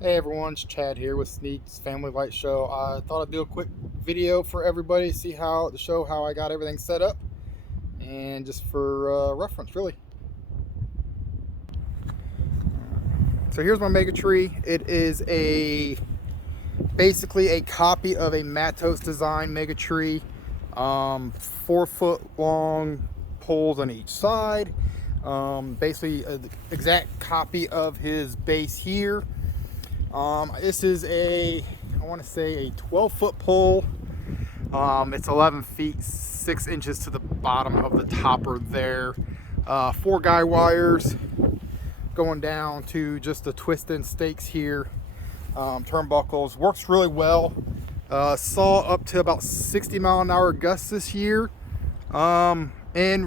Hey everyone, it's Chad here with Snead's Family Light Show. I thought I'd do a quick video for everybody to see how to show how I got everything set up, and just for reference, really. So here's my mega tree. It is basically a copy of a Matos design mega tree. 4-foot long poles on each side. Basically an exact copy of his base here. This is I want to say a 12-foot pole. It's 11 feet 6 inches to the bottom of the topper there. 4 guy wires going down to just the twist and stakes here. Turnbuckles works really well. Saw up to about 60-mile-an-hour gusts this year. And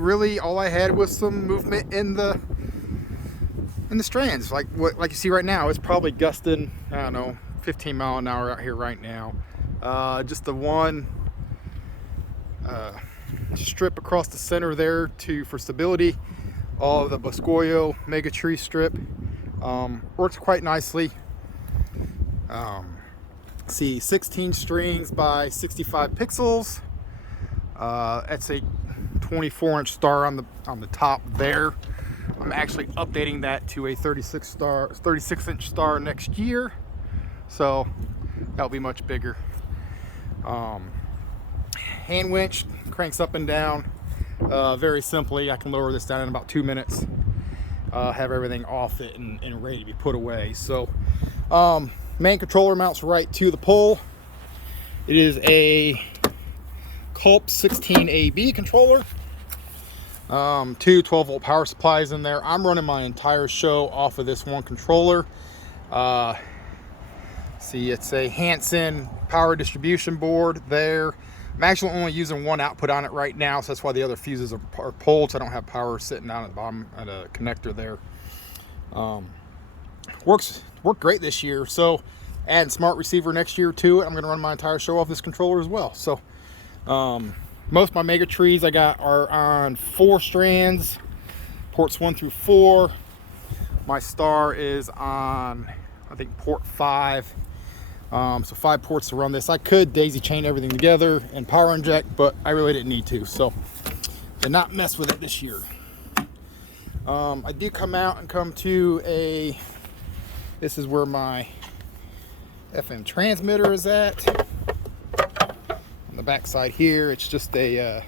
really all I had was some movement in the strands, like you see right now. It's probably gusting, I don't know, 15 mile an hour out here right now. Just the one strip across the center there for stability. All of the Boscoyo mega tree strip works quite nicely. See, 16 strings by 65 pixels. That's a 24-inch star on the top there. I'm actually updating that to a 36-inch star next year, so that'll be much bigger. Hand winch cranks up and down very simply. I can lower this down in about 2 minutes. Have everything off it and ready to be put away. So main controller mounts right to the pole. It is a Culp 16AB controller. 2 12-volt power supplies in there. I'm running my entire show off of this one controller. See, it's a Hanson power distribution board there. I'm actually only using one output on it right now, so that's why the other fuses are pulled, so I don't have power sitting down at the bottom at a connector there. Worked great this year, so adding smart receiver next year to it. I'm going to run my entire show off this controller as well. So most of my mega trees I got are on 4 strands, ports 1 through 4. My star is on, I think, port 5. So 5 ports to run this. I could daisy chain everything together and power inject, but I really didn't need to, so did not mess with it this year. I do come out and come to this is where my FM transmitter is at. On the back side here, it's just a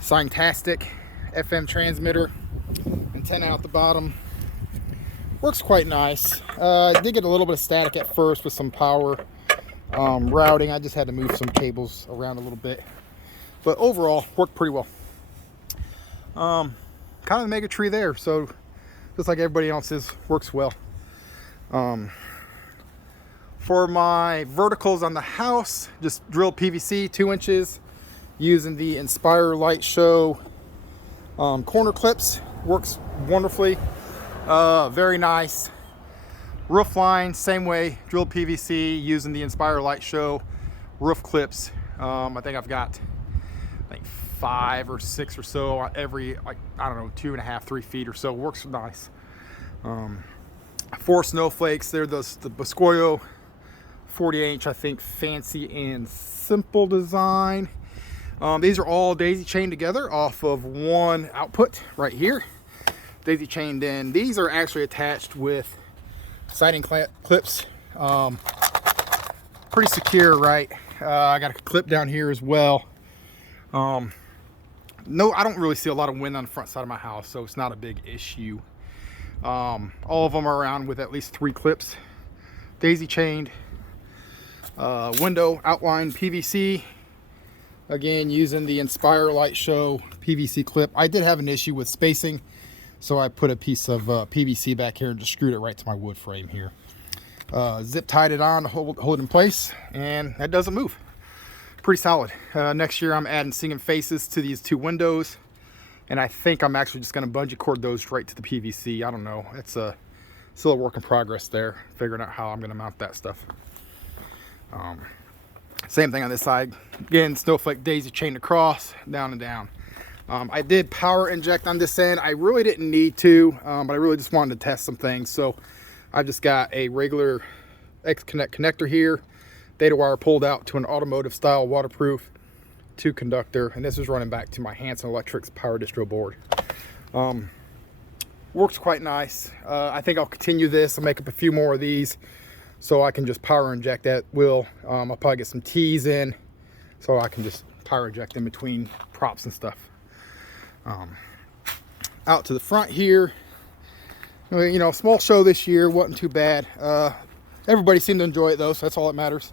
Scientastic FM transmitter. Antenna out the bottom. Works quite nice. I did get a little bit of static at first with some power routing. I just had to move some cables around a little bit. But overall, worked pretty well. Kind of the mega tree there. So just like everybody else's, works well. For my verticals on the house, just drilled PVC 2 inches using the Inspire Light Show corner clips. Works wonderfully. Very nice. Roof line, same way, drilled PVC using the Inspire Light Show roof clips. I think I've got 5 or 6 or so every, I don't know, 2.5, 3 feet or so. Works nice. 4 snowflakes. They're the Boscoyo 48-inch, I think, fancy and simple design. These are all daisy chained together off of one output right here. Daisy chained in. These are actually attached with siding clips. Pretty secure, right? I got a clip down here as well. No, I don't really see a lot of wind on the front side of my house, so it's not a big issue. All of them are around with at least 3 clips. Daisy chained. Window outline PVC, again using the Inspire Light Show PVC clip. I did have an issue with spacing, so I put a piece of PVC back here and just screwed it right to my wood frame here. Zip tied it on to hold it in place, and that doesn't move. Pretty solid. Next year I'm adding singing faces to these 2 windows, and I think I'm actually just going to bungee cord those right to the PVC. I don't know. It's still a work in progress there, figuring out how I'm going to mount that stuff. Same thing on this side. Again, snowflake daisy chained across, down and down. I did power inject on this end. I really didn't need to, but I really just wanted to test some things. So I've just got a regular X-Connect connector here, data wire pulled out to an automotive style waterproof 2 conductor, and this is running back to my Hanson Electric's power distro board. Works quite nice. I think I'll continue this. I'll make up a few more of these so I can just power inject that wheel. I'll probably get some T's in so I can just power inject in between props and stuff. Out to the front here, you know, small show this year, wasn't too bad. Everybody seemed to enjoy it though, so that's all that matters.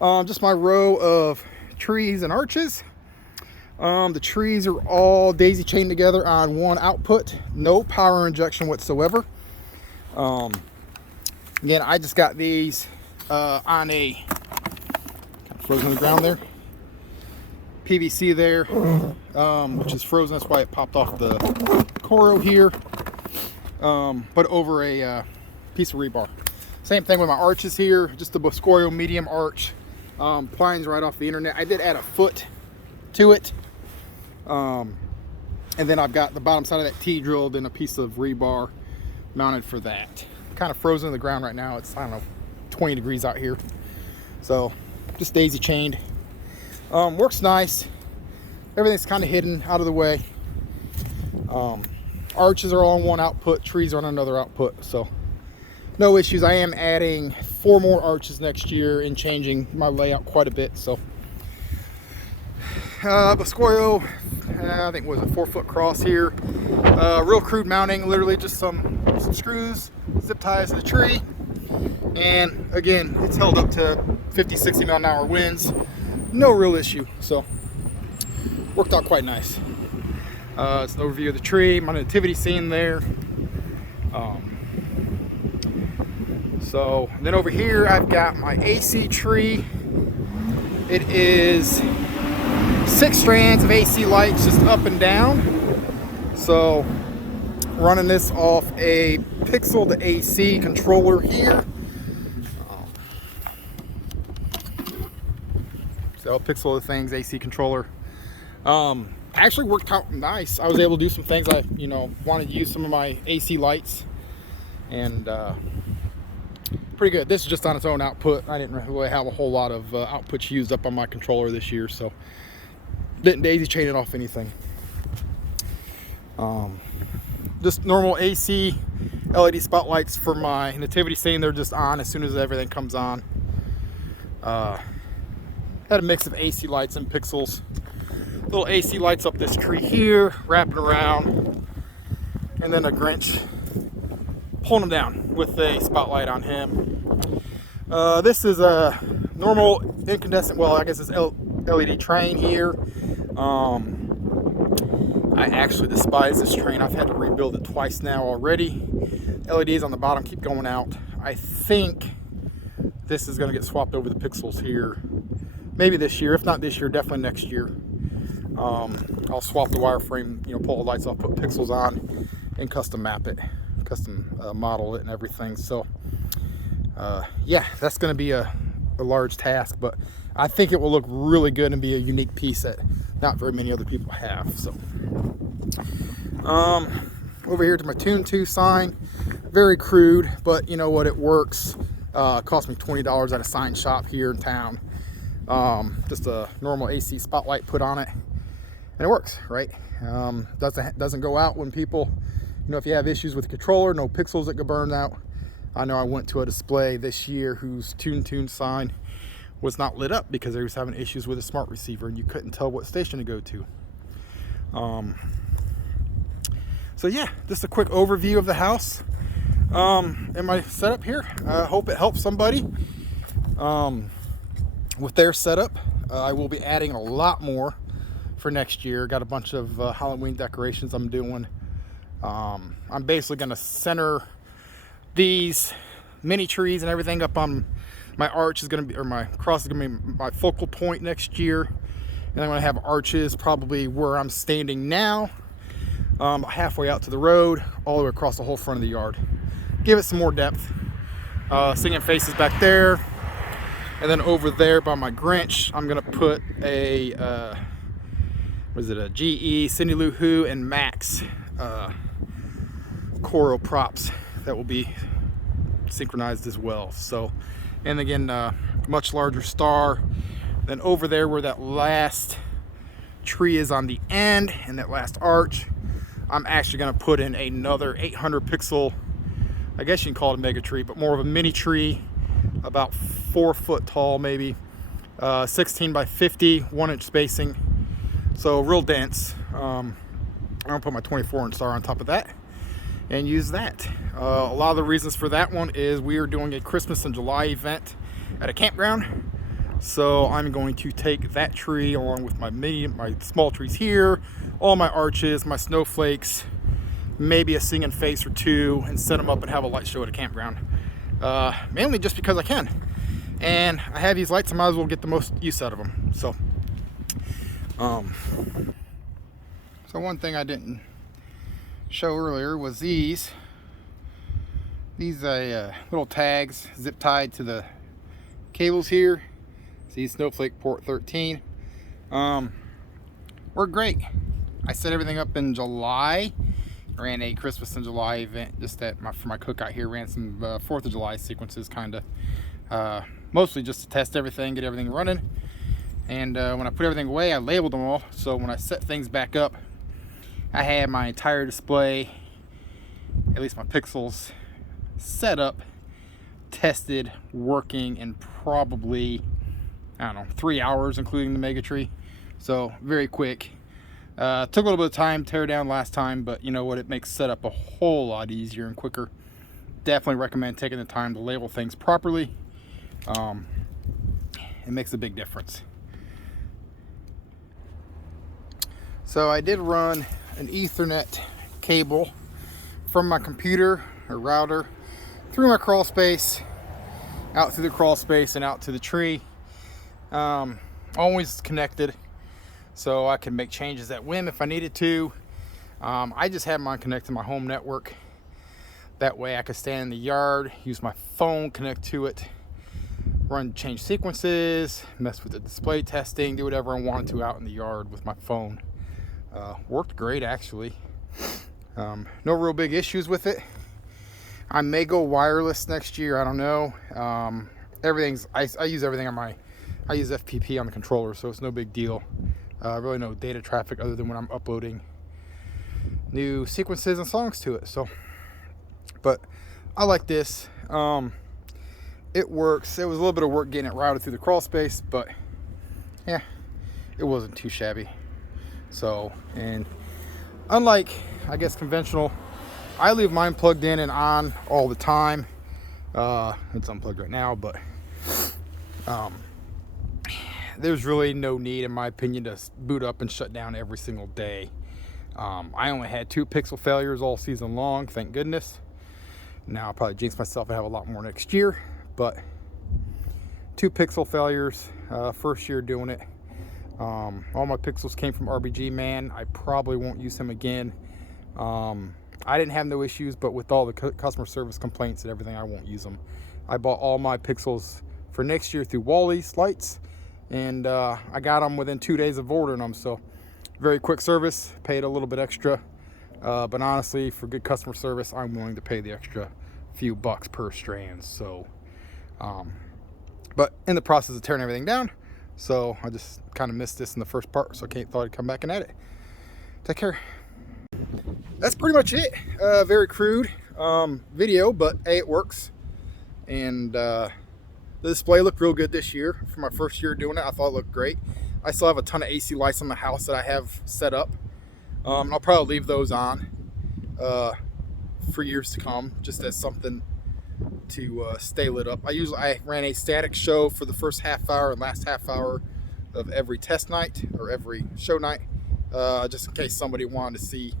Just my row of trees and arches. The trees are all daisy chained together on one output, no power injection whatsoever. Again, I just got these on a kind of frozen on the ground there, PVC there, which is frozen. That's why it popped off the Coro here, but over a piece of rebar. Same thing with my arches here, just the Boscorio medium arch, pliers right off the internet. I did add a foot to it, and then I've got the bottom side of that T drilled in a piece of rebar mounted for that. Kind of frozen in the ground right now. It's, I don't know, 20 degrees out here, so just daisy chained. Works nice. Everything's kind of hidden out of the way. Arches are all on one output, trees are on another output, so no issues. I am adding 4 more arches next year and changing my layout quite a bit. So Boscorio, I think it was a 4-foot cross here. Real crude mounting, literally just some screws, zip ties to the tree, and again, it's held up to 50-60 mile an hour winds. No real issue, so worked out quite nice. It's an overview of the tree, my nativity scene there. So then over here I've got my AC tree. It is 6 strands of AC lights just up and down. So running this off a Pixel to AC controller here. So Pixel the things, AC controller. Actually worked out nice. I was able to do some things I, you know, wanted to use some of my AC lights, and pretty good. This is just on its own output. I didn't really have a whole lot of outputs used up on my controller this year, so didn't daisy chain it off anything. Just normal AC LED spotlights for my nativity scene. They're just on as soon as everything comes on. Had a mix of AC lights and pixels. Little AC lights up this tree here, wrapping around, and then a Grinch pulling him down with a spotlight on him. This is a normal incandescent, well, I guess it's LED train here. I actually despise this train. I've had to rebuild it twice now already. LEDs on the bottom keep going out. I think this is going to get swapped over the pixels here. Maybe this year. If not this year, definitely next year. I'll swap the wireframe, you know, pull the lights off, put pixels on, and custom map it, custom model it and everything. So yeah, that's going to be a large task, but I think it will look really good and be a unique piece that not very many other people have. So over here to my Tune 2 sign, very crude, but you know what, it works. Cost me $20 at a sign shop here in town. Just a normal AC spotlight put on it, and it works, right? Doesn't go out when people, you know, if you have issues with the controller, no pixels that get burned out. I know I went to a display this year whose Tune sign was not lit up because they was having issues with a smart receiver and you couldn't tell what station to go to. So yeah, just a quick overview of the house and my setup here. I hope it helps somebody with their setup. I will be adding a lot more for next year. Got a bunch of Halloween decorations I'm doing. I'm basically going to center these mini trees and everything up on my arch is going to be, or my cross is going to be my focal point next year. And I'm going to have arches probably where I'm standing now, halfway out to the road, all the way across the whole front of the yard. Give it some more depth. Singing faces back there. And then over there by my Grinch, I'm going to put a, what is it, a GE, Cindy Lou Who, and Max Coro props that will be synchronized as well. So, and again, much larger star. Then over there where that last tree is on the end and that last arch, I'm actually going to put in another 800 pixel, I guess you can call it a mega tree, but more of a mini tree, about 4 foot tall maybe, 16 by 50, 1-inch spacing, so real dense. I'm going to put my 24-inch star on top of that and use that. A lot of the reasons for that one is we are doing a Christmas in July event at a campground. So I'm going to take that tree along with my small trees here, all my arches, my snowflakes, maybe a singing face or two, and set them up and have a light show at a campground. Mainly just because I can. And I have these lights, I might as well get the most use out of them. So one thing I didn't show earlier was these little tags zip tied to the cables here. See, Snowflake port 13. Worked great. I set everything up in July. Ran a Christmas in July event just for my cookout here. Ran some 4th of July sequences, kind of. Mostly just to test everything, get everything running. And when I put everything away, I labeled them all. So when I set things back up, I had my entire display, at least my pixels, set up, tested, working in probably, I don't know, 3 hours, including the mega tree. So very quick. Took a little bit of time to tear down last time, but you know what, it makes setup a whole lot easier and quicker. Definitely recommend taking the time to label things properly. It makes a big difference. So I did run an Ethernet cable from my computer or router through my crawl space, out through the crawl space and out to the tree. Always connected, so I can make changes at whim if I needed to. I just have mine connected to my home network. That way I could stand in the yard, use my phone, connect to it, change sequences, mess with the display testing, do whatever I wanted to out in the yard with my phone. Worked great, actually. No real big issues with it. I may go wireless next year, I don't know. I use everything on I use FPP on the controller, so it's no big deal. Really no data traffic other than when I'm uploading new sequences and songs to it. So, but I like this. It works. It was a little bit of work getting it routed through the crawl space, but yeah, it wasn't too shabby. So, and unlike, I guess, conventional, I leave mine plugged in and on all the time. It's unplugged right now, but there's really no need, in my opinion, to boot up and shut down every single day. I only had 2 pixel failures all season long, thank goodness. Now I'll probably jinx myself and have a lot more next year, but 2 pixel failures, first year doing it. All my pixels came from RBG Man. I probably won't use him again. I didn't have no issues, but with all the customer service complaints and everything, I won't use them. I bought all my pixels for next year through Wally's Lights, and I got them within 2 days of ordering them. So very quick service, paid a little bit extra, but honestly, for good customer service, I'm willing to pay the extra few bucks per strand. So but in the process of tearing everything down, so I just kind of missed this in the first part, so I thought I'd come back and edit. Take care. That's pretty much it. Very crude video, but hey, it works. And the display looked real good this year. For my first year doing it, I thought it looked great. I still have a ton of AC lights on the house that I have set up. I'll probably leave those on for years to come, just as something to stay lit up. I ran a static show for the first half hour and last half hour of every test night or every show night, just in case somebody wanted to see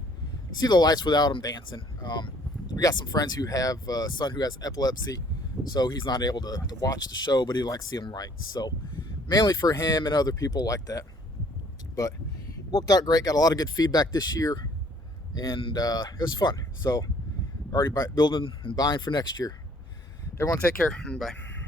the lights without them dancing. We got some friends who have a son who has epilepsy, so he's not able to watch the show, but he likes seeing lights. So mainly for him and other people like that. But worked out great. Got a lot of good feedback this year, and it was fun. So already building and buying for next year. Everyone take care. Bye.